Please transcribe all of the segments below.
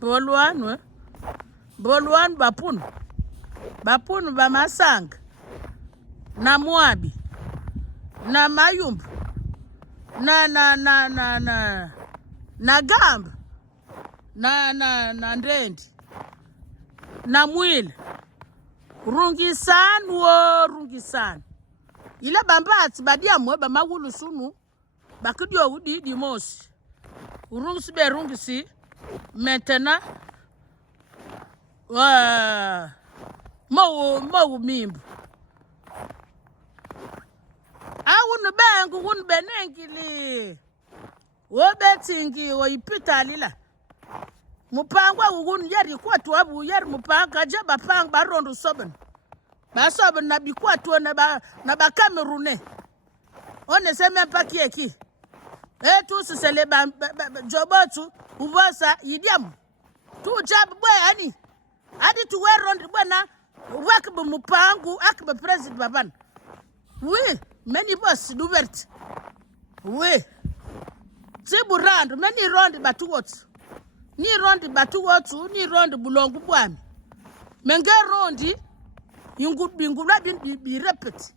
Bolwan, Bolwan Bapun. Bapun Bamasang. Na Moabi. Na Mayumb. Na Gamb. Na Ndendi. Na Mwil. Rungisan wo rungisan. Ila bambati badia mwe bamagulu sunu. Bakudio udi di mosi. Urungsi be rungsi. Maintenant. Mo mimbu. Awunu bengu wunu benengili. Wo betingi wo ipita lila. Mupangwa wunu yeri kwa tuwabu yeri mupanga jaba pang barondo soben. Basoben na bikwa tuwa na ba Camerounais. On ne sait même pas qui est qui. Et tous c'est les jobotu uvosa yidiam. Tout jab boy ani. Adi tu we rondi bwana wakbu mupangu akbe president baban. Oui, many boss d'ouverte. Oui. Tibu rand, many rondi batuwotu. Ni rondi batuwotu, ni rondi bulongu bwami. Menge rondi Bingula bi repeti.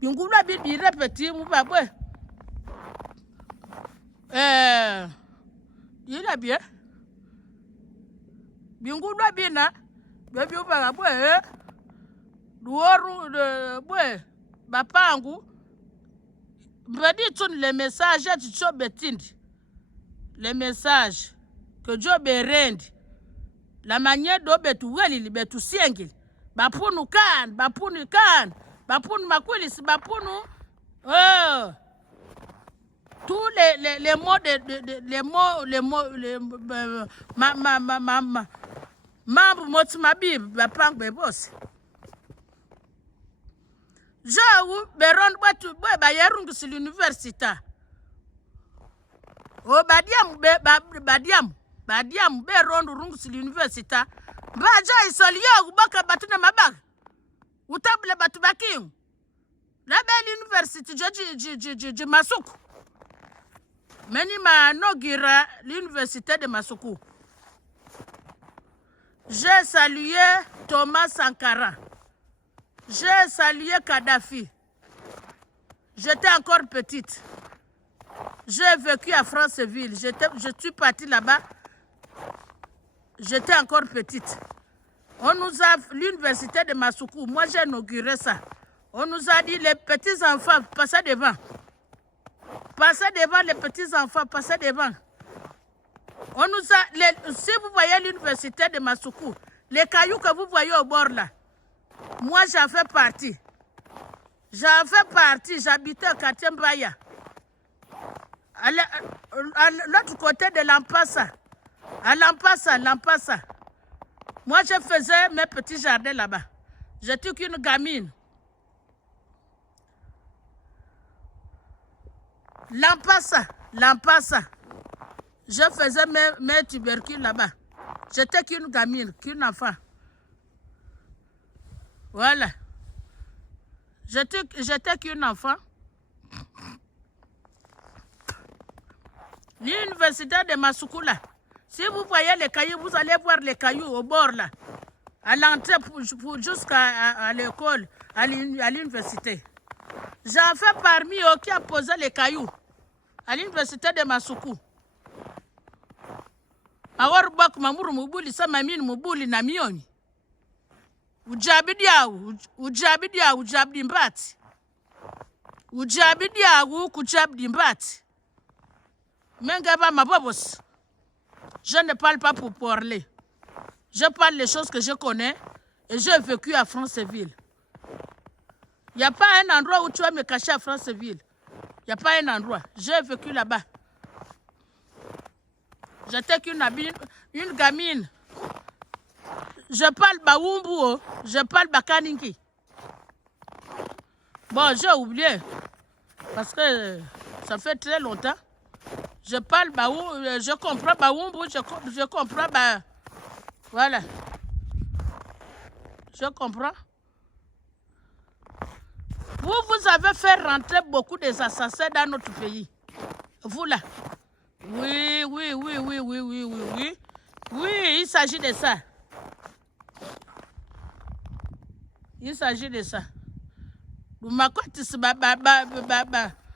Bingula bi repeti mubabwe. Yila bien. Bingula bina bebi ubabwe. Duoru de bwe bapangu. Mbedi tun les messages de Job Betindi. Les messages que Job rendi. La manière dont betu weli betu siengil. Bapunu kan, bapunu makulis, bapunu tous les mots mambu moti mabib bapang bebos. Jaou beron batu boy bayerungu sur l'université. O Badiam beron rungu sur l'université. Baja isolio ubaka batuna mabag. Utable batu bakim. La belle université de Masuku. Meni ma nogira l'université de Masuku. J'ai salué Thomas Sankara. J'ai salué Kadhafi. J'étais encore petite. J'ai vécu à Franceville. Je suis partie là-bas. J'étais encore petite. On nous a, l'université de Masuku, moi j'ai inauguré ça. On nous a dit les petits enfants, passez devant. Passez devant les petits enfants, passez devant. On nous a, si vous voyez l'université de Masuku, les cailloux que vous voyez au bord là, moi j'en fais partie. J'habitais à quartier Mbaya. À l'autre côté de l'Ampassa. À Lampassa. Moi, je faisais mes petits jardins là-bas. J'étais qu'une gamine. Lampassa. Je faisais mes tubercules là-bas. J'étais qu'une gamine, qu'une enfant. Voilà. J'étais qu'une enfant. L'université de Masukula. Si vous voyez les cailloux, vous allez voir les cailloux au bord là. À l'entrée jusqu'à l'école, à l'université. J'en fais parmi eux qui a posé les cailloux à l'université de Masuku. Alors, bak mamuru mubuli sa mamini mubuli na mioni. Ujabidi mbati. Kujabidi mbati. Mengaba mabobos. Je ne parle pas pour parler. Je parle les choses que je connais et j'ai vécu à Franceville. Il n'y a pas un endroit où tu vas me cacher à Franceville. Il n'y a pas un endroit. J'ai vécu là-bas. J'étais qu'une gamine. Je parle Baoumbu, je parle Bakaninki. Bon, j'ai oublié. Parce que ça fait très longtemps. Je parle Baoumbu, je comprends Baoumbu, je comprends voilà. Je comprends. Vous avez fait rentrer beaucoup des assassins dans notre pays. Vous là. Oui. s'agit de ça. Il s'agit de ça. Makotis banganga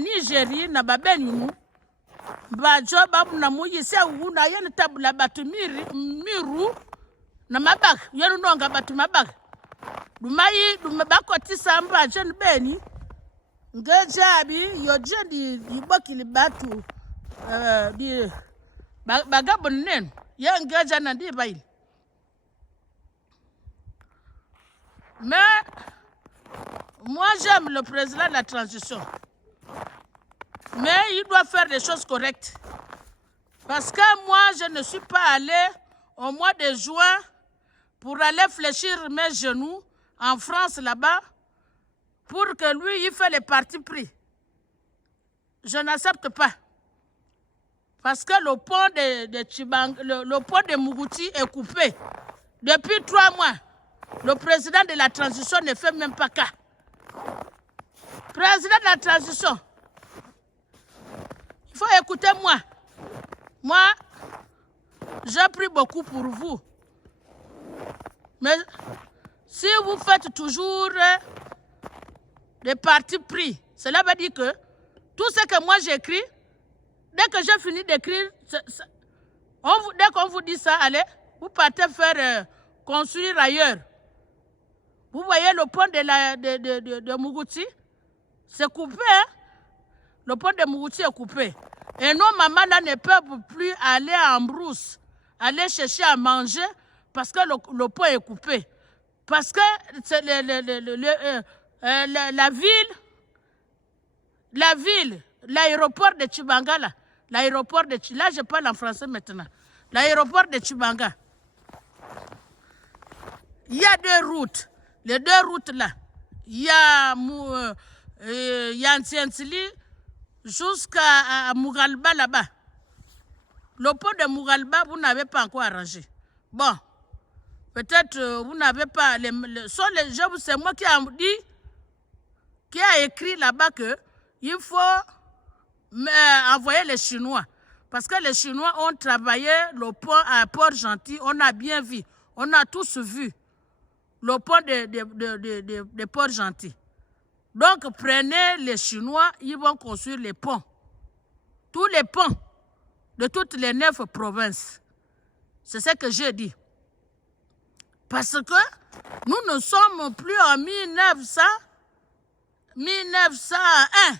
Nigeria na babenu bajoba na muyise una yene tabula batu miru na mabag yenu nonga batu mabag bakotisa mba jen beni ngejabi yojendi ibokili batu di bagabon nen ya ngeja na di baili. Mais moi j'aime le président de la transition. Mais il doit faire des choses correctes. Parce que moi je ne suis pas allée au mois de juin pour aller fléchir mes genoux en France là-bas pour que lui il fait les partis pris. Je n'accepte pas. Parce que le pont de Chibang, le pont de Mougouti est coupé. Depuis 3 mois. Le président de la transition ne fait même pas cas. Président de la transition, il faut écouter moi. Moi, j'ai pris beaucoup pour vous. Mais si vous faites toujours des partis pris, cela veut dire que tout ce que moi j'écris, dès que j'ai fini d'écrire, dès qu'on vous dit ça, allez, vous partez faire construire ailleurs. Vous voyez le pont de Mougouti, c'est coupé. Hein? Le pont de Mougouti est coupé. Et nos mamans là ne peuvent plus aller en brousse, aller chercher à manger parce que le pont est coupé. Parce que la ville, l'aéroport de Chibanga, là je parle en français maintenant, l'aéroport de Chibanga, il y a 2 routes. Les 2 routes là, il y a Ntientili jusqu'à Mougalba là-bas. Le pont de Mougalba, vous n'avez pas encore arrangé. Bon, peut-être vous n'avez pas... C'est moi qui a écrit là-bas qu'il faut envoyer les Chinois. Parce que les Chinois ont travaillé le pont à Port-Gentil, on a bien vu, on a tous vu. Le pont de Port-Gentil. Donc, prenez les Chinois, ils vont construire les ponts. Tous les ponts de toutes les 9 provinces. C'est ce que j'ai dit. Parce que nous ne sommes plus en 1901,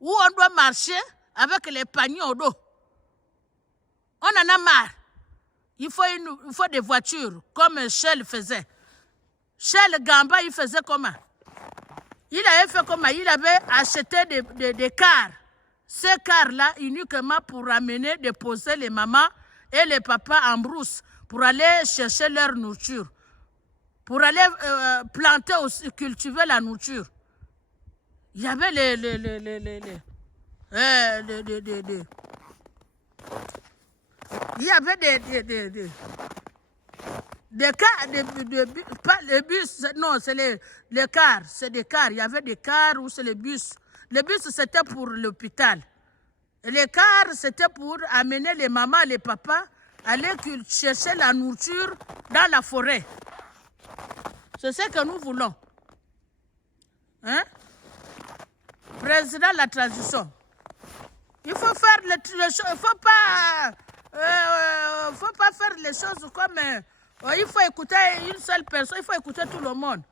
où on doit marcher avec les paniers au dos. On en a marre. Il faut des voitures, comme Shell faisait. Shell Gamba, il faisait comment? Il avait fait comment? Il avait acheté des cars. Ces cars-là, uniquement pour amener, déposer les mamans et les papas en brousse, pour aller chercher leur nourriture, pour aller planter aussi, cultiver la nourriture. Il y avait il y avait des cars, pas les bus, non, c'est les cars, c'est des cars. Il y avait des cars ou c'est les bus. Les bus, c'était pour l'hôpital. Et les cars, c'était pour amener les mamans, les papas, aller chercher la nourriture dans la forêt. C'est ce que nous voulons. Hein? Président de la transition. Il faut faire les choses, il faut pas faire les choses comme... il faut écouter une seule personne, il faut écouter tout le monde.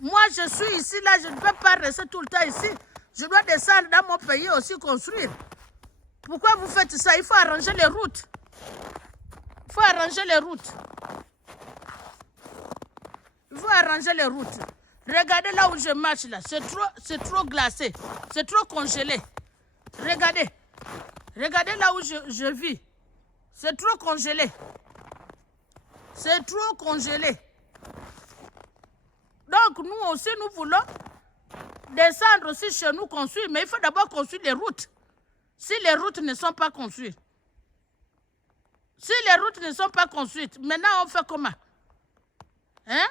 Moi, je suis ici, là, je ne peux pas rester tout le temps ici. Je dois descendre dans mon pays aussi construire. Pourquoi vous faites ça? Il faut arranger les routes. Il faut arranger les routes. Il faut arranger les routes. Regardez là où je marche, là. C'est trop glacé. C'est trop congelé. Regardez. Regardez là où je vis. C'est trop congelé. C'est trop congelé. Donc, nous aussi, nous voulons descendre aussi chez nous, construire. Mais il faut d'abord construire les routes. Si les routes ne sont pas construites. Si les routes ne sont pas construites, maintenant, on fait comment? Hein?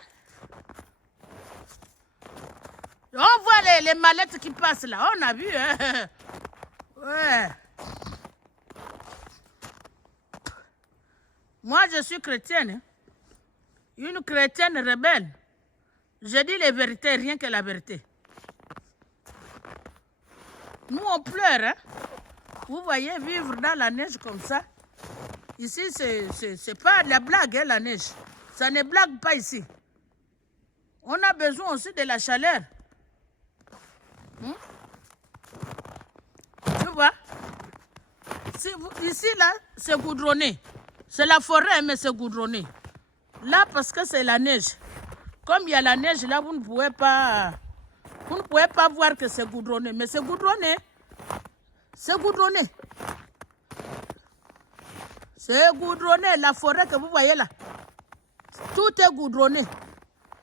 On voit les mallettes qui passent là. On a vu. Hein? Ouais. Moi, je suis chrétienne. Une chrétienne rebelle. Je dis les vérités, rien que la vérité. Nous, on pleure. Hein? Vous voyez, vivre dans la neige comme ça. Ici, c'est pas de la blague, hein, la neige. Ça ne blague pas ici. On a besoin aussi de la chaleur. Tu vois? Ici, là, c'est goudronné. C'est la forêt, mais c'est goudronné. Là, parce que c'est la neige. Comme il y a la neige, là, vous ne pouvez pas voir que c'est goudronné. Mais c'est goudronné. C'est goudronné. C'est goudronné. La forêt que vous voyez là. Tout est goudronné.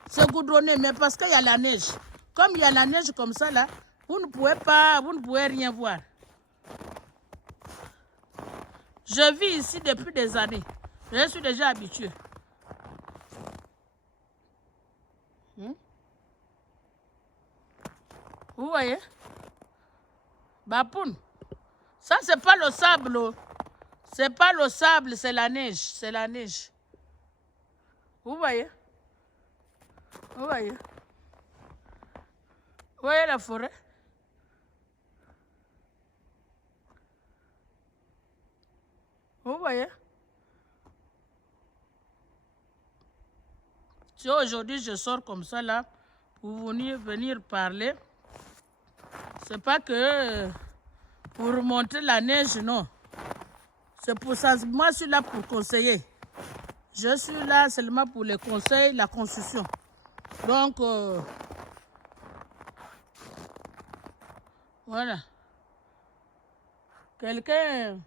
C'est goudronné, mais parce qu'il y a la neige. Comme il y a la neige comme ça, là, vous ne pouvez rien voir. Je vis ici depuis des années. Je suis déjà habitué. Vous voyez? Bapoun. Ça, c'est pas le sable. C'est pas le sable, c'est la neige. C'est la neige. Vous voyez? Vous voyez? Vous voyez la forêt? Vous voyez? Si aujourd'hui je sors comme ça là, pour venir parler, c'est pas que pour remonter la neige, non. C'est pour ça, moi je suis là pour conseiller. Je suis là seulement pour les conseils, la construction. Donc, voilà. Quelqu'un